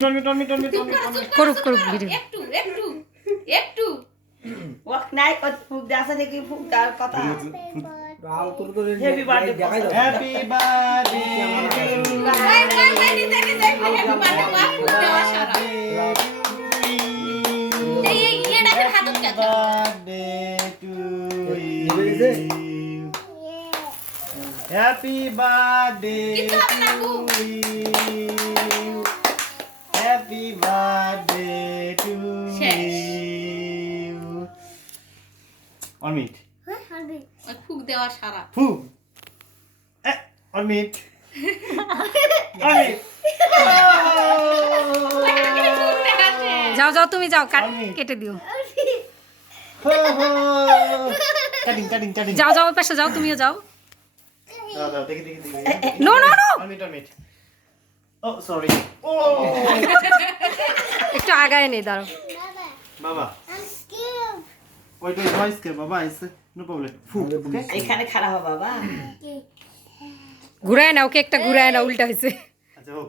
করুক করুক ভিডিও একটু একটু একটু ওয়াক নাই ফুক দাসা থেকে ফুক দার কথা হ্যাপি বার্থডে দেখাই দাও হ্যাপি বার্থডে ভাই দেখি হ্যাপি বার্থডে বা ফুক দেওয়া সারা এই এটাকে হাতত কেন birthday to you happy birthday কিন্তু হবে না আপু হ্যাপি বার্থডে টু শেষ। ইউ অমিত ওই ফুক দেওয়া সারা ফু অমিত অমিত যাও যাও তুমি যাও কেটে দিও কাটিং কাটিং কাটিং যাও যাও ওই পাশে যাও তুমিও যাও দাও দাও দেখি দেখি no no no Amit Amit ও সরি ও একটু আগায় নেই দাঁড়াও বাবা ওই তো ভয়েস কে বাবা আইছে নো প্রবলেম ফু ওকে এখানে খারাপ হবে বাবা ঘুরায় নাও কেকটা ঘুরায় নাও উল্টা হয়েছে আচ্ছা হোক